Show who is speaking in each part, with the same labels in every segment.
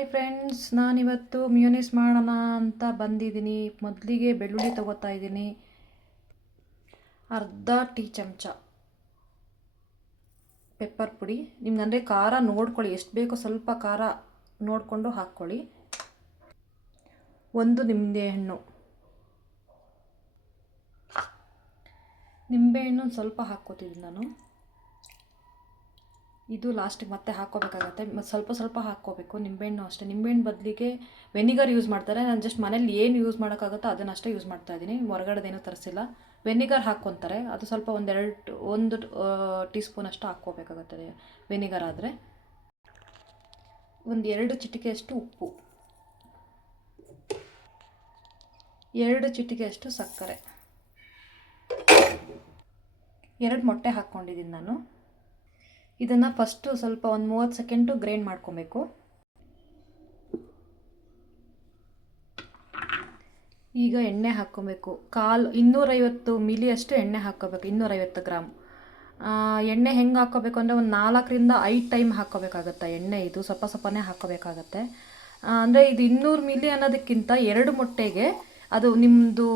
Speaker 1: Hi friends ನಾನಿವತ್ತು ಮ್ಯೂನಿಸ್ ಮಾಡೋಣ ಅಂತ ಬಂದಿದ್ದೀನಿ. ಮೊದಲಿಗೆ ಬೆಳ್ಳುಳ್ಳಿ ತೊಗೋತಾ ಇದ್ದೀನಿ. ಅರ್ಧ ಟೀ ಚಮಚ ಪೆಪ್ಪರ್ ಪುಡಿ. ನಿಮ್ಗೆ ಅಂದರೆ ಖಾರ ನೋಡ್ಕೊಳ್ಳಿ. ಎಷ್ಟು ಬೇಕೋ ಸ್ವಲ್ಪ ಖಾರ ನೋಡಿಕೊಂಡು ಹಾಕ್ಕೊಳ್ಳಿ. ಒಂದು ನಿಂಬೆ ಹಣ್ಣು. ನಿಂಬೆಹಣ್ಣು ಸ್ವಲ್ಪ ಹಾಕ್ಕೋತಿದ್ದೀನಿ ನಾನು. ಇದು ಲಾಸ್ಟಿಗೆ ಮತ್ತೆ ಹಾಕ್ಕೋಬೇಕಾಗತ್ತೆ. ಮತ್ತು ಸ್ವಲ್ಪ ಸ್ವಲ್ಪ ಹಾಕ್ಕೋಬೇಕು. ನಿಂಬೆಹಣ್ಣು ಅಷ್ಟೇ. ನಿಂಬೆಹಣ್ಣು ಬದಲಿಗೆ ವೆನಿಗರ್ ಯೂಸ್ ಮಾಡ್ತಾರೆ. ನಾನು ಜಸ್ಟ್ ಮನೇಲಿ ಏನು ಯೂಸ್ ಮಾಡೋಕ್ಕಾಗುತ್ತೋ ಅದನ್ನಷ್ಟೇ ಯೂಸ್ ಮಾಡ್ತಾ ಇದ್ದೀನಿ. ಹೊರಗಡೆದೇನೂ ತರಿಸಿಲ್ಲ. ವೆನಿಗರ್ ಹಾಕ್ಕೊತಾರೆ. ಅದು ಸ್ವಲ್ಪ ಒಂದೆರಡು, ಒಂದು ಟೀ ಸ್ಪೂನ್ ಅಷ್ಟು ಹಾಕ್ಕೋಬೇಕಾಗುತ್ತದೆ ವೆನಿಗರ್ ಆದರೆ. ಒಂದು ಎರಡು ಚಿಟಿಕೆಯಷ್ಟು ಉಪ್ಪು. ಎರಡು ಚಿಟಿಕೆಯಷ್ಟು ಸಕ್ಕರೆ. ಎರಡು ಮೊಟ್ಟೆ ಹಾಕ್ಕೊಂಡಿದ್ದೀನಿ ನಾನು. ಇದನ್ನು ಫಸ್ಟು ಸ್ವಲ್ಪ ಒಂದು ಮೂವತ್ತು ಸೆಕೆಂಡು ಗ್ರೈಂಡ್ ಮಾಡ್ಕೊಬೇಕು. ಈಗ ಎಣ್ಣೆ ಹಾಕ್ಕೊಬೇಕು. ಕಾಲು ಇನ್ನೂರೈವತ್ತು ಮಿಲಿಯಷ್ಟು ಎಣ್ಣೆ ಹಾಕ್ಕೋಬೇಕು, ಇನ್ನೂರೈವತ್ತು ಗ್ರಾಮ್ ಎಣ್ಣೆ ಹೆಂಗೆ ಹಾಕ್ಕೋಬೇಕು ಅಂದರೆ ಒಂದು ನಾಲ್ಕರಿಂದ ಐದು ಟೈಮ್ ಹಾಕ್ಕೋಬೇಕಾಗತ್ತೆ ಎಣ್ಣೆ ಇದು, ಸ್ವಲ್ಪ ಸ್ವಲ್ಪನೇ ಹಾಕ್ಕೋಬೇಕಾಗತ್ತೆ. ಅಂದರೆ ಇದು ಇನ್ನೂರು ಮಿಲಿ ಅನ್ನೋದಕ್ಕಿಂತ ಎರಡು ಮೊಟ್ಟೆಗೆ ಅದು ನಿಮ್ಮದು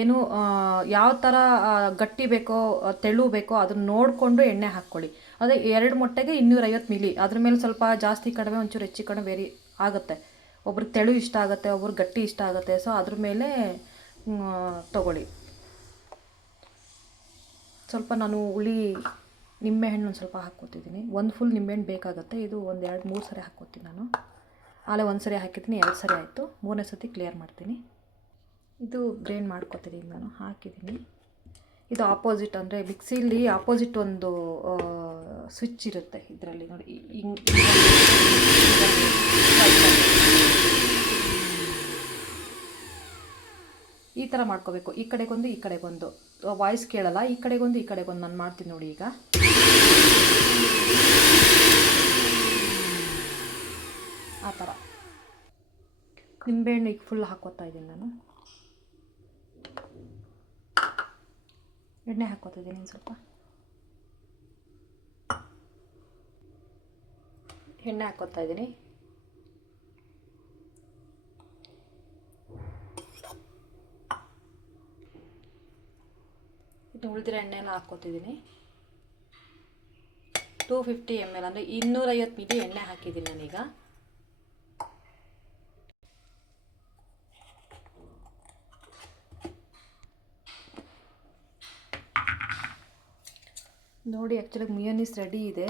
Speaker 1: ಏನು ಯಾವ ಥರ ಗಟ್ಟಿ ಬೇಕೋ ತೆಳು ಬೇಕೋ ಅದನ್ನ ನೋಡಿಕೊಂಡು ಎಣ್ಣೆ ಹಾಕ್ಕೊಳ್ಳಿ. ಅದೇ ಎರಡು ಮೊಟ್ಟೆಗೆ ಇನ್ನೂರೈವತ್ತು ಮಿಲಿ. ಅದ್ರ ಮೇಲೆ ಸ್ವಲ್ಪ ಜಾಸ್ತಿ ಕಡಿಮೆ, ಒಂಚೂರು ಹೆಚ್ಚು ಕಡಿಮೆ ವೇರಿ ಆಗುತ್ತೆ. ಒಬ್ರಿಗೆ ತೆಳು ಇಷ್ಟ ಆಗುತ್ತೆ, ಒಬ್ರಿಗೆ ಗಟ್ಟಿ ಇಷ್ಟ ಆಗುತ್ತೆ. ಸೊ ಅದ್ರ ಮೇಲೆ ತಗೊಳ್ಳಿ. ಸ್ವಲ್ಪ ನಾನು ಹುಳಿ ನಿಂಬೆಹಣ್ಣು ಒಂದು ಸ್ವಲ್ಪ ಹಾಕ್ಕೋತಿದ್ದೀನಿ. ಒಂದು ಫುಲ್ ನಿಂಬೆಹಣ್ಣು ಬೇಕಾಗುತ್ತೆ. ಇದು ಒಂದು ಎರಡು, ಮೂರು ಸರಿ ಹಾಕ್ಕೋತೀನಿ ನಾನು. ಆಲೆ ಒಂದು ಸರಿ ಹಾಕಿದ್ದೀನಿ, ಎರಡು ಸರಿ ಆಯಿತು. ಮೂರನೇ ಸತಿ ಕ್ಲಿಯರ್ ಮಾಡ್ತೀನಿ. ಇದು ಗ್ರೈಂಡ್ ಮಾಡ್ಕೋತೀನಿ ನಾನು, ಹಾಕಿದ್ದೀನಿ. ಇದು ಆಪೋಸಿಟ್ ಅಂದರೆ ಮಿಕ್ಸಿಲಿ ಆಪೋಸಿಟ್ ಒಂದು ಸ್ವಿಚ್ ಇರುತ್ತೆ ಇದರಲ್ಲಿ ನೋಡಿ. ಈ ಥರ ಮಾಡ್ಕೋಬೇಕು. ಈ ಕಡೆಗೊಂದು ಈ ಕಡೆಗೊಂದು ವಾಯ್ಸ್ ಕೇಳಲ್ಲ, ಈ ಕಡೆಗೊಂದು ಈ ಕಡೆಗೊಂದು ನಾನು ಮಾಡ್ತೀನಿ ನೋಡಿ ಈಗ. ಆ ಥರ ನಿಂಬೆಹಣ್ಣು ಈಗ ಫುಲ್ ಹಾಕೋತಾ ಇದ್ದೀನಿ ನಾನು. ಎಣ್ಣೆ ಹಾಕೋತಿದ್ದೀನಿ ಸ್ವಲ್ಪ. ಎಣ್ಣೆ ಹಾಕೋತಾ ಇದ್ದೀನಿ. ಇನ್ನು ಉಳಿದಿರೋ ಎಣ್ಣೆನ ಹಾಕ್ಕೋತಿದ್ದೀನಿ ಟೂ ಫಿಫ್ಟಿ ಎಂ ಎಲ್ ಅಂದರೆ ಇನ್ನೂರೈವತ್ತು ಮಿಲಿ ಎಣ್ಣೆ ಹಾಕಿದ್ದೀನಿ ನಾನೀಗ. ನೋಡಿ ಆ್ಯಕ್ಚುಲಾಗಿ ಮಿಯೋನಿಸ್ ರೆಡಿ ಇದೆ.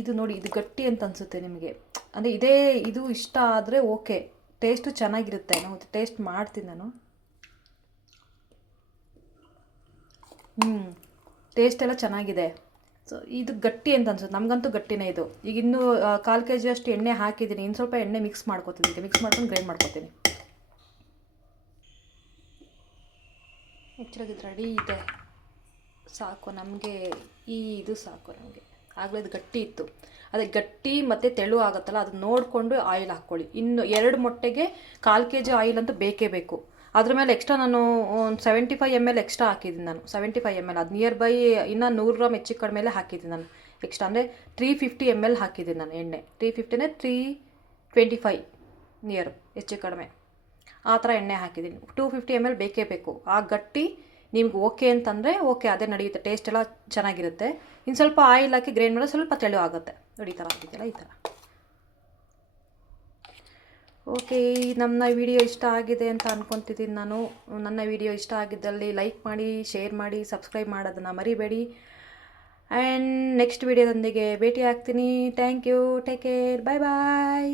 Speaker 1: ಇದು ನೋಡಿ, ಇದು ಗಟ್ಟಿ ಅಂತ ಅನಿಸುತ್ತೆ ನಿಮಗೆ. ಅಂದರೆ ಇದೇ, ಇದು ಇಷ್ಟ ಆದರೆ ಓಕೆ. ಟೇಸ್ಟು ಚೆನ್ನಾಗಿರುತ್ತೆ ನಾವು ಟೇಸ್ಟ್ ಮಾಡ್ತೀನಿ ನಾನು. ಹ್ಞೂ ಟೇಸ್ಟ್ ಎಲ್ಲ ಚೆನ್ನಾಗಿದೆ. ಸೊ ಇದು ಗಟ್ಟಿ ಅಂತ ಅನ್ಸುತ್ತೆ. ನಮಗಂತೂ ಗಟ್ಟಿನೇ ಇದು. ಈಗ ಇನ್ನೂ ಕಾಲು ಕೆ ಜಿ ಅಷ್ಟು ಎಣ್ಣೆ ಹಾಕಿದ್ದೀನಿ. ಇನ್ನು ಸ್ವಲ್ಪ ಎಣ್ಣೆ ಮಿಕ್ಸ್ ಮಾಡ್ಕೊತೀನಿ ಮಿಕ್ಸ್ ಮಾಡ್ಕೊಂಡು ಗ್ರೈಂಡ್ ಮಾಡ್ಕೊತೀನಿ. ಆ್ಯಕ್ಚುಲಾಗಿ ಇದು ರೆಡಿ ಇದೆ. ಸಾಕು, ನಮಗೆ ಈ ಇದು ಸಾಕು ನಮಗೆ. ಆಗಲೇ ಅದು ಗಟ್ಟಿ ಇತ್ತು. ಅದೇ ಗಟ್ಟಿ ಮತ್ತು ತೆಳು ಆಗುತ್ತಲ್ಲ, ಅದನ್ನ ನೋಡಿಕೊಂಡು ಆಯಿಲ್ ಹಾಕ್ಕೊಳ್ಳಿ. ಇನ್ನು ಎರಡು ಮೊಟ್ಟೆಗೆ ಕಾಲು ಕೆ ಜಿ ಆಯಿಲ್ ಅಂತೂ ಬೇಕೇ ಬೇಕು. ಅದ್ರ ಮೇಲೆ ಎಕ್ಸ್ಟ್ರಾ ನಾನು, ಒಂದು seventy five M L extra ಹಾಕಿದ್ದೀನಿ ನಾನು. ಸೆವೆಂಟಿ ಫೈವ್ ಎಂ ಎಲ್ ಅದು ನಿಯರ್ ಬೈ ಇನ್ನೂ ನೂರು ಗ್ರಾಮ್ ಹೆಚ್ಚಿಗೆ ಕಡಿಮೆಲೆ ಹಾಕಿದ್ದೀನಿ ನಾನು. ಎಕ್ಸ್ಟ್ರಾ ಅಂದರೆ ತ್ರೀ ಫಿಫ್ಟಿ ಎಂ ಎಲ್ ಹಾಕಿದ್ದೀನಿ ನಾನು ಎಣ್ಣೆ. ತ್ರೀ ಫಿಫ್ಟಿನೇ ತ್ರೀ ಟ್ವೆಂಟಿ ಫೈವ್ ನಿಯರ್ ಹೆಚ್ಚು ಕಡಿಮೆ. ಆ ಥರ ಎಣ್ಣೆ ಹಾಕಿದ್ದೀನಿ. ಟೂ ಫಿಫ್ಟಿ ಎಂ ಎಲ್ ಬೇಕೇ ಬೇಕು. ಆ ಗಟ್ಟಿ ನಿಮ್ಗೆ ಓಕೆ ಅಂತಂದರೆ ಓಕೆ, ಅದೇ ನಡೆಯುತ್ತೆ ಟೇಸ್ಟ್ ಎಲ್ಲ ಚೆನ್ನಾಗಿರುತ್ತೆ. ಇನ್ನು ಸ್ವಲ್ಪ ಆಯಿಲ್ ಹಾಕಿ ಗ್ರೈಂಡ್ ಮಾಡಿದ್ರೆ ಸ್ವಲ್ಪ ತೆಳು ಆಗುತ್ತೆ. ನೋಡಿ, ಈ ಥರ ಆಗಿದೆಯಲ್ಲ, ಈ ಥರ ಓಕೆ ನಮ್ಮ ವಿಡಿಯೋ ಇಷ್ಟ ಆಗಿದೆ ಅಂತ ಅಂದ್ಕೊತಿದ್ದೀನಿ ನಾನು. ನನ್ನ ವಿಡಿಯೋ ಇಷ್ಟ ಆಗಿದ್ದಲ್ಲಿ ಲೈಕ್ ಮಾಡಿ ಶೇರ್ ಮಾಡಿ ಸಬ್ಸ್ಕ್ರೈಬ್ ಮಾಡೋದನ್ನು ಮರಿಬೇಡಿ. ಆ್ಯಂಡ್ ನೆಕ್ಸ್ಟ್ ವಿಡಿಯೋದೊಂದಿಗೆ ಭೇಟಿ ಆಗ್ತೀನಿ thank you take care bye bye